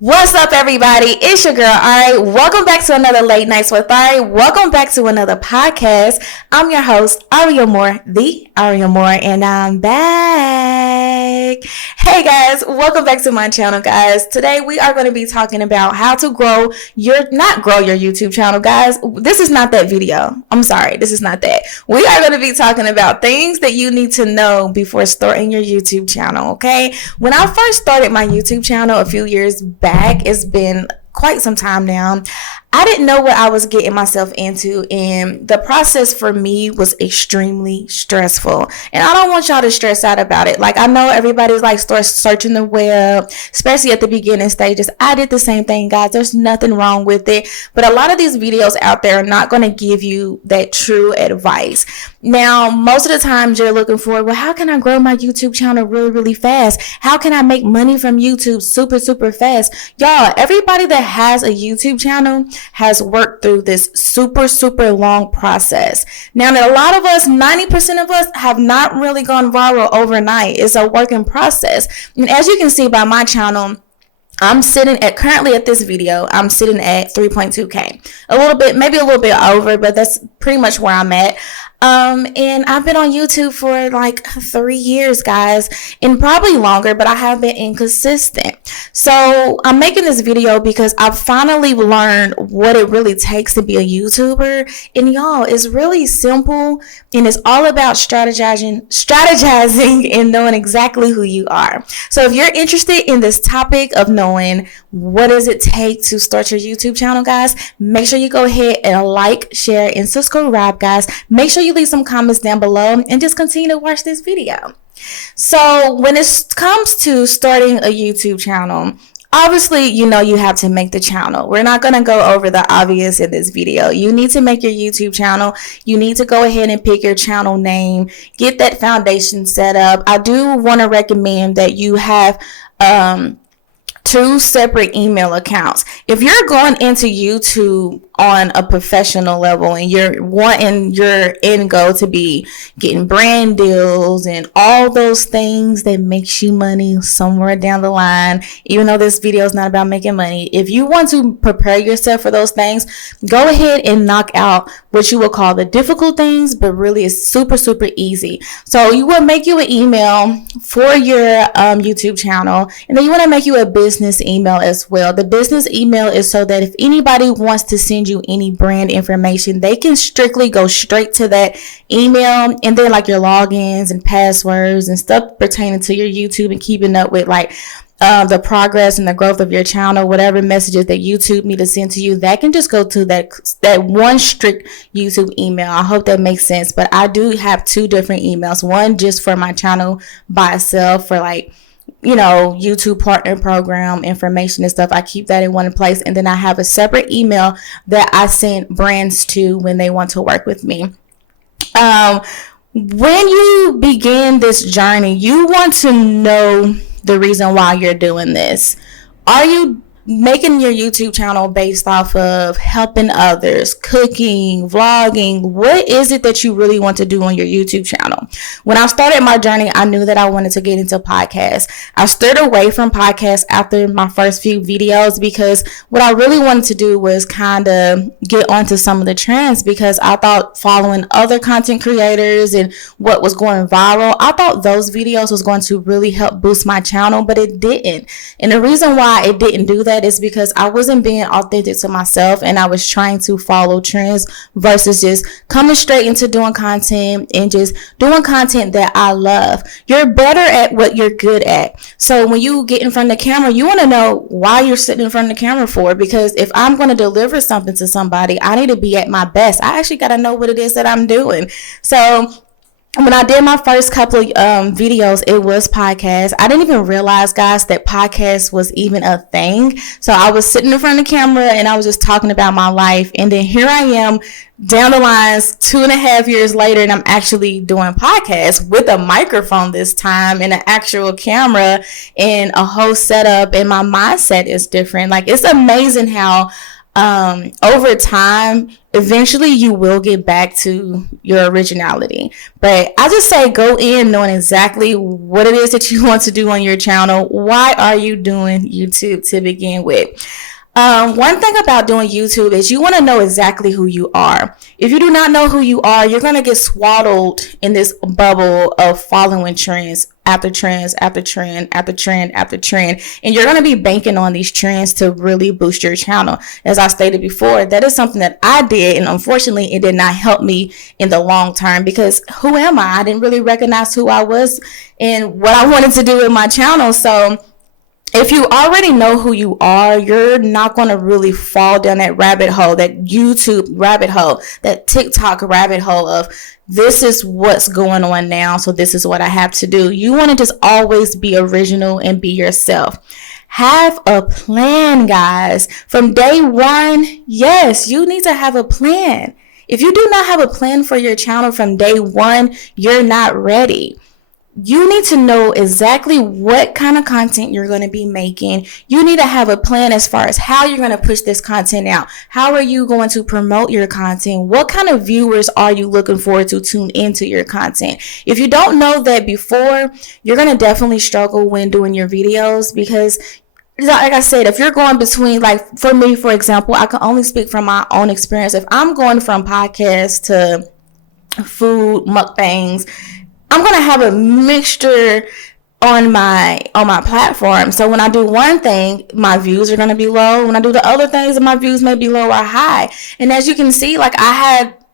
What's up, everybody? It's your girl, ARIE. Welcome back to another Late Nights with ARIE. Welcome back to another podcast. I'm your host, ARIE Amore, the ARIE Amore, and I'm back. Hey guys, welcome back to my channel, guys. Today we are going to be talking about how to grow your YouTube channel, guys. This is not that video. I'm sorry, this is not that. We are going to be talking about things that you need to know before starting your YouTube channel, okay? When I first started my YouTube channel a few years back, it's been quite some time now, I didn't know what I was getting myself into, and the process for me was extremely stressful. And I don't want y'all to stress out about it. Like, I know everybody's like starts searching the web, especially at the beginning stages. I did the same thing, guys. There's nothing wrong with it, but a lot of these videos out there are not going to give you that true advice. Now, most of the times you're looking for, well, how can I grow my YouTube channel really fast? How can I make money from YouTube super fast? Y'all, everybody that has a YouTube channel has worked through this super long process. Now, a lot of us, 90% of us, have not really gone viral overnight. It's a work in process. And as you can see by my channel, I'm sitting at, currently at this video, I'm sitting at 3.2K. Maybe a little bit over, but that's pretty much where I'm at. And I've been on YouTube for like 3 years, guys, and probably longer, but I have been inconsistent. So I'm making this video because I've finally learned what it really takes to be a YouTuber. And y'all, it's really simple, and it's all about strategizing and knowing exactly who you are. So if you're interested in this topic of knowing what does it take to start your YouTube channel, guys, make sure you go ahead and like, share, and subscribe, guys. Make sure you leave some comments down below and just continue to watch this video. So when it comes to starting a YouTube channel, obviously, you have to make the channel. We're not going to go over the obvious in this video. You need to make your YouTube channel. You need to go ahead and pick your channel name, get that foundation set up. I do want to recommend that you have 2 separate email accounts. If you're going into YouTube on a professional level and you're wanting your end goal to be getting brand deals and all those things that makes you money somewhere down the line, even though this video is not about making money, if you want to prepare yourself for those things, go ahead and knock out what you will call the difficult things, but really it's super easy. So you will make you an email for your YouTube channel, and then you want to make you a business email as well. The business email is so that if anybody wants to send you any brand information, they can strictly go straight to that email, and then like your logins and passwords and stuff pertaining to your YouTube and keeping up with like the progress and the growth of your channel, whatever messages that YouTube need to send to you, that can just go to that one strict YouTube email. I hope that makes sense. But I do have 2 different emails. One just for my channel by itself for like, YouTube partner program information and stuff. I keep that in one place. And then I have a separate email that I send brands to when they want to work with me. When you begin this journey, you want to know the reason why you're doing this. Are you making your YouTube channel based off of helping others, cooking, vlogging? What is it that you really want to do on your YouTube channel? When I started my journey, I knew that I wanted to get into podcasts. I steered away from podcasts after my first few videos because what I really wanted to do was kind of get onto some of the trends, because I thought following other content creators and what was going viral, I thought those videos was going to really help boost my channel, but it didn't. And the reason why it didn't do that is because I wasn't being authentic to myself, and I was trying to follow trends versus just coming straight into doing content and just doing content that I love. You're better at what you're good at. So when you get in front of the camera, you want to know why you're sitting in front of the camera for, because if I'm going to deliver something to somebody, I need to be at my best. I actually got to know what it is that I'm doing. So when I did my first couple of videos, it was podcasts. I didn't even realize, guys, that podcast was even a thing. So I was sitting in front of the camera and I was just talking about my life. And then here I am down the lines 2.5 years later, and I'm actually doing podcasts with a microphone this time and an actual camera and a whole setup, and my mindset is different. Like, it's amazing how over time, eventually you will get back to your originality. But I just say go in knowing exactly what it is that you want to do on your channel. Why are you doing YouTube to begin with? One thing about doing YouTube is you want to know exactly who you are. If you do not know who you are, you're going to get swaddled in this bubble of following trends after trends after trend after trend after trend. And you're going to be banking on these trends to really boost your channel. As I stated before, that is something that I did. And unfortunately, it did not help me in the long term, because who am I? I didn't really recognize who I was and what I wanted to do with my channel. So if you already know who you are, you're not going to really fall down that rabbit hole, that YouTube rabbit hole, that TikTok rabbit hole of this is what's going on now, so this is what I have to do. You want to just always be original and be yourself. Have a plan, guys. From day one, yes, you need to have a plan. If you do not have a plan for your channel from day one, you're not ready. You need to know exactly what kind of content you're going to be making. You need to have a plan as far as how you're going to push this content out. How are you going to promote your content? What kind of viewers are you looking for to tune into your content? If you don't know that before, you're going to definitely struggle when doing your videos, because like I said, if you're going between, like for me, for example, I can only speak from my own experience. If I'm going from podcasts to food, mukbangs, I'm going to have a mixture on my platform. So when I do one thing, my views are going to be low. When I do the other things, my views may be low or high. And as you can see, like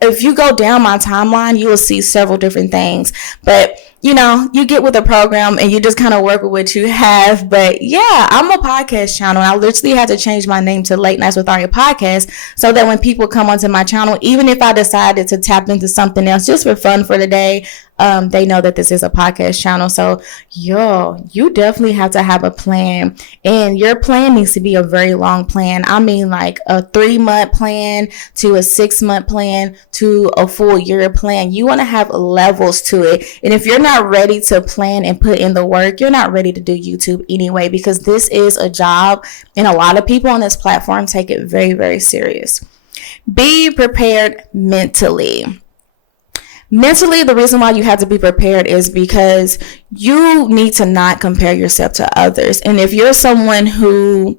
if you go down my timeline, you will see several different things. But you know, you get with a program and you just kind of work with what you have. But yeah, I'm a podcast channel. I literally had to change my name to Late Nights with ARIE Podcast, so that when people come onto my channel, even if I decided to tap into something else just for fun for the day, they know that this is a podcast channel. So you definitely have to have a plan, and your plan needs to be a very long plan. I mean, like a 3-month plan to a 6-month plan to a full year plan. You want to have levels to it. And if you're not ready to plan and put in the work, you're not ready to do YouTube anyway, because this is a job, and a lot of people on this platform take it very, very serious. Be prepared mentally. Mentally, the reason why you have to be prepared is because you need to not compare yourself to others. And if you're someone who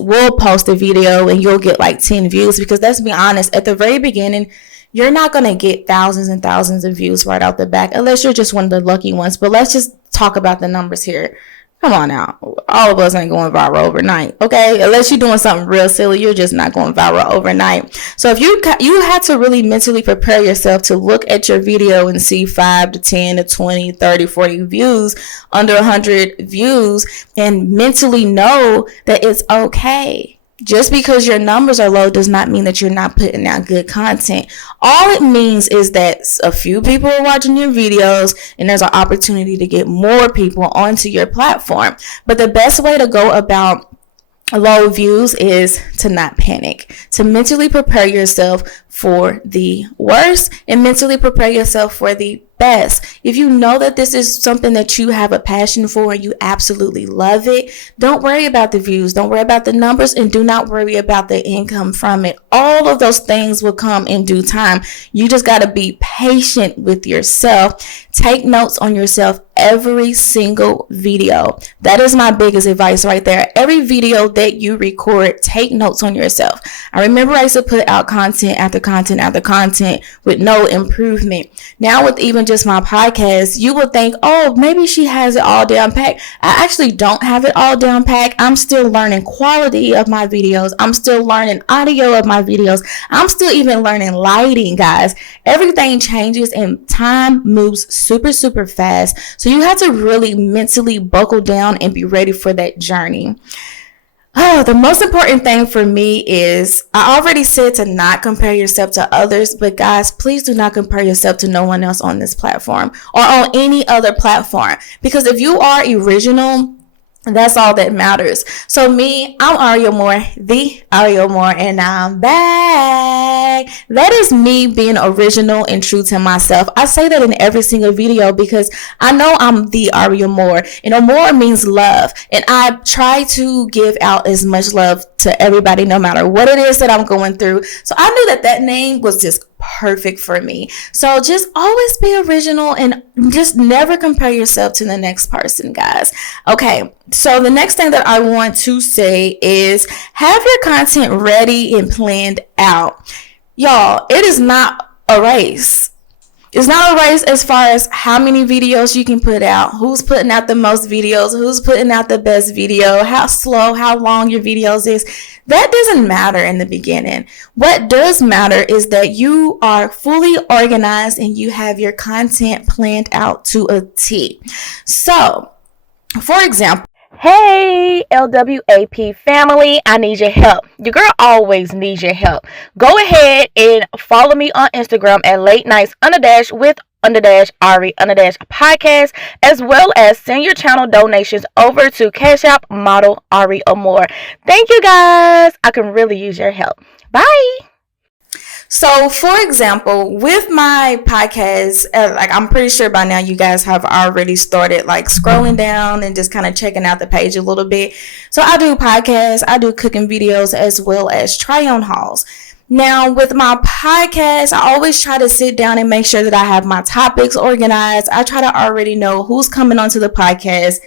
will post a video and you'll get like 10 views, because let's be honest, at the very beginning, you're not going to get thousands and thousands of views right out the back, unless you're just one of the lucky ones. But let's just talk about the numbers here. Come on now. All of us ain't going viral overnight, okay? Unless you're doing something real silly, you're just not going viral overnight. So if you have to really mentally prepare yourself to look at your video and see 5 to 10 to 20, 30, 40 views, under 100 views, and mentally know that it's okay. Just because your numbers are low does not mean that you're not putting out good content. All it means is that a few people are watching your videos, and there's an opportunity to get more people onto your platform. But the best way to go about low views is to not panic, to mentally prepare yourself for the worst and mentally prepare yourself for the best. If you know that this is something that you have a passion for and you absolutely love it, don't worry about the views, don't worry about the numbers, and do not worry about the income from it. All of those things will come in due time. You just got to be patient with yourself. Take notes on yourself every single video. That is my biggest advice right there. Every video that you record, take notes on yourself. I remember I used to put out content after content after content with no improvement. Now with even just my podcast, you would think, oh, maybe she has it all down packed. I actually don't have it all down packed. I'm still learning quality of my videos. I'm still learning audio of my videos. I'm still even learning lighting, guys. Everything changes and time moves super, super fast. So you have to really mentally buckle down and be ready for that journey. Oh, the most important thing for me is, I already said to not compare yourself to others, but guys, please do not compare yourself to no one else on this platform or on any other platform. Because if you are original, that's all that matters. So me, I'm ARIE Amore, the ARIE Amore, and I'm back. That is me being original and true to myself. I say that in every single video because I know I'm the ARIE Amore, and Amore means love. And I try to give out as much love to everybody, no matter what it is that I'm going through. So I knew that that name was just perfect for me. So just always be original and just never compare yourself to the next person, guys. Okay, so the next thing that I want to say is have your content ready and planned out. Y'all, it is not a race. It's not a race as far as how many videos you can put out, who's putting out the most videos, who's putting out the best video, how slow, how long your videos is. That doesn't matter in the beginning. What does matter is that you are fully organized and you have your content planned out to a T. So, for example, hey, LWAP family, I need your help. Your girl always needs your help. Go ahead and follow me on Instagram at late nights with ARIE podcast, as well as send your channel donations over to Cash App model ARIE Amore. Thank you guys. I can really use your help. Bye. So, for example, with my podcast, like I'm pretty sure by now you guys have already started like scrolling down and just kind of checking out the page a little bit. So I do podcasts, I do cooking videos, as well as try-on hauls. Now, with my podcast, I always try to sit down and make sure that I have my topics organized. I try to already know who's coming onto the podcast,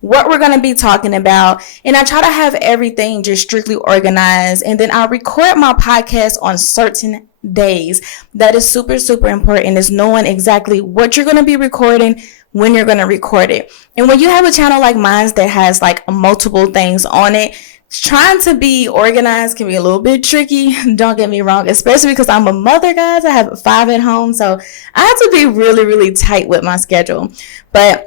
what we're going to be talking about, and I try to have everything just strictly organized. And then I record my podcast on certain days. That is super, super important, is knowing exactly what you're going to be recording, when you're going to record it. And when you have a channel like mine that has like multiple things on it, trying to be organized can be a little bit tricky. Don't get me wrong, especially because I'm a mother, guys. I have 5 at home, so I have to be really, really tight with my schedule. But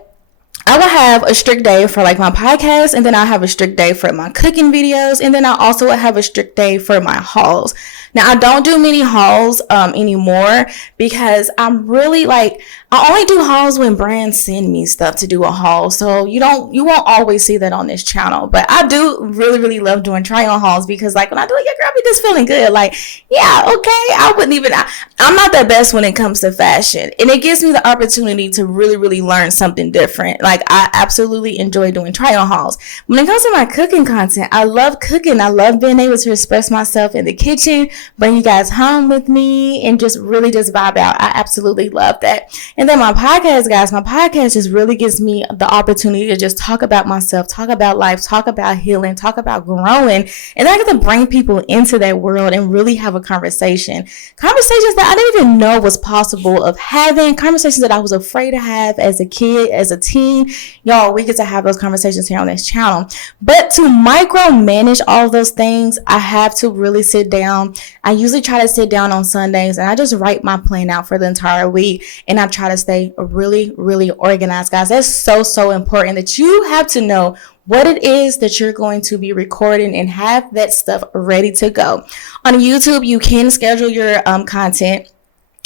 I will have a strict day for like my podcast, and then I'll have a strict day for my cooking videos, and then I also will have a strict day for my hauls. Now, I don't do many hauls anymore because I'm really like, I only do hauls when brands send me stuff to do a haul. So you won't always see that on this channel. But I do really, really love doing try-on hauls because like when I do it, your girl be just feeling good. Like, yeah, okay, I'm not the best when it comes to fashion. And it gives me the opportunity to really, really learn something different. Like, I absolutely enjoy doing try-on hauls. When it comes to my cooking content, I love cooking. I love being able to express myself in the kitchen, bring you guys home with me, and just really just vibe out. I absolutely love that. And then my podcast, guys, my podcast just really gives me the opportunity to just talk about myself, talk about life, talk about healing, talk about growing. And I get to bring people into that world and really have a conversation. Conversations that I didn't even know was possible of having, conversations that I was afraid to have as a kid, as a teen. Y'all, we get to have those conversations here on this channel. But to micromanage all of those things, I have to really sit down. I usually try to sit down on Sundays and I just write my plan out for the entire week. And I try to stay really, really organized, guys. That's so, so important that you have to know what it is that you're going to be recording and have that stuff ready to go. On YouTube, you can schedule your content.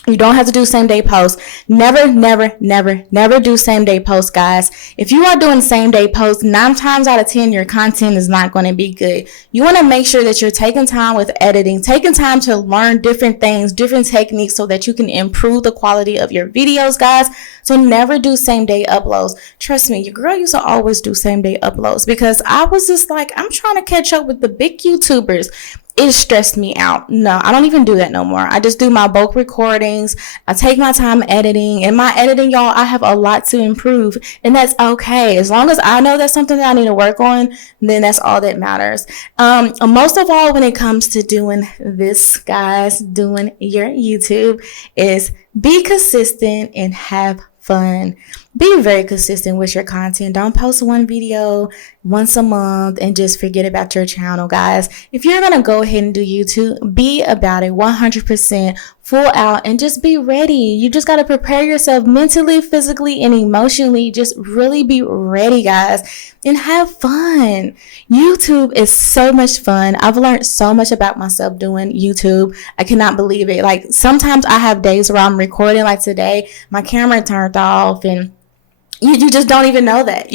You don't have to do same day posts. Never, never, never, never do same day posts, guys. If you are doing same day posts, 9 times out of 10, your content is not going to be good. You want to make sure that you're taking time with editing, taking time to learn different things, different techniques so that you can improve the quality of your videos, guys. So never do same day uploads. Trust me, your girl used to always do same day uploads because I was just like, I'm trying to catch up with the big YouTubers. It stressed me out. No, I don't even do that no more. I just do my bulk recordings. I take my time editing. And my editing, y'all, I have a lot to improve. And that's okay. As long as I know that's something that I need to work on, then that's all that matters. Most of all, when it comes to doing this, guys, doing your YouTube, is be consistent and have fun. Be very consistent with your content. Don't post one video once a month and just forget about your channel, guys. If you're going to go ahead and do YouTube, be about it 100% full out and just be ready. You just got to prepare yourself mentally, physically, and emotionally. Just really be ready, guys, and have fun. YouTube is so much fun. I've learned so much about myself doing YouTube. I cannot believe it. Like sometimes I have days where I'm recording, like today, my camera turned off and you just don't even know that,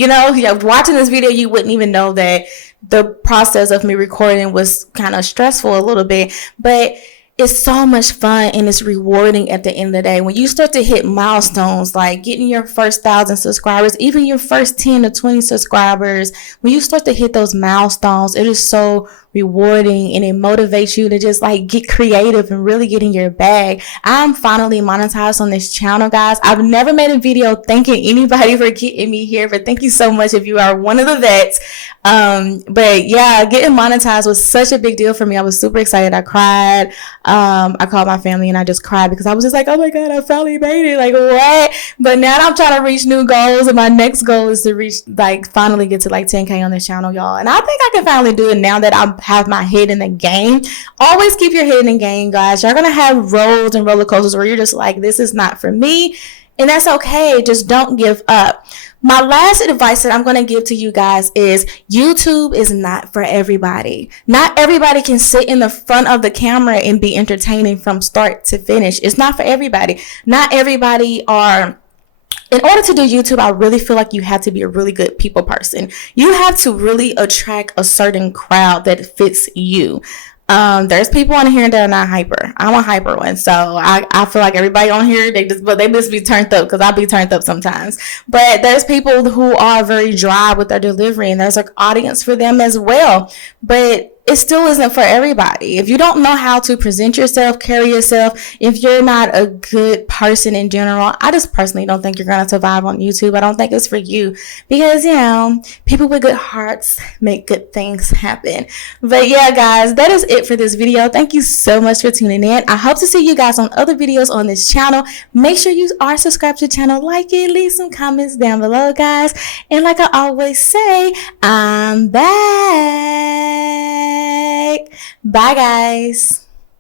watching this video, you wouldn't even know that the process of me recording was kind of stressful a little bit, but it's so much fun and it's rewarding at the end of the day. When you start to hit milestones, like getting your first 1,000 subscribers, even your first 10 to 20 subscribers, when you start to hit those milestones, it is so rewarding, and it motivates you to just like get creative and really get in your bag. I'm finally monetized on this channel, guys. I've never made a video thanking anybody for getting me here, but thank you so much if you are one of the vets. But yeah, getting monetized was such a big deal for me. I was super excited. I cried. I called my family and I just cried because I was just like, oh my God, I finally made it. Like, what? But now I'm trying to reach new goals, and my next goal is to reach, like, finally get to like 10K on this channel, y'all. And I think I can finally do it now that I have my head in the game. Always keep your head in the game, guys. You're gonna have roads and roller coasters where you're just like, this is not for me. And that's okay. Just don't give up. My last advice that I'm going to give to you guys is YouTube is not for everybody. Not everybody can sit in the front of the camera and be entertaining from start to finish. It's not for everybody. Not everybody are... In order to do YouTube, I really feel like you have to be a really good people person. You have to really attract a certain crowd that fits you. There's people on here that are not hyper. I'm a hyper one, so I feel like everybody on here, they just be turned up, because I be turned up sometimes. But there's people who are very dry with their delivery, and there's an audience for them as well. But it still isn't for everybody. If you don't know how to present yourself, carry yourself, if you're not a good person in general, I just personally don't think you're going to survive on YouTube. I don't think it's for you, because, you know, people with good hearts make good things happen. But yeah, guys, that is it for this video. Thank you so much for tuning in. I hope to see you guys on other videos on this channel. Make sure you are subscribed to the channel, like it, leave some comments down below, guys. And like I always say, I'm back. Bye, guys.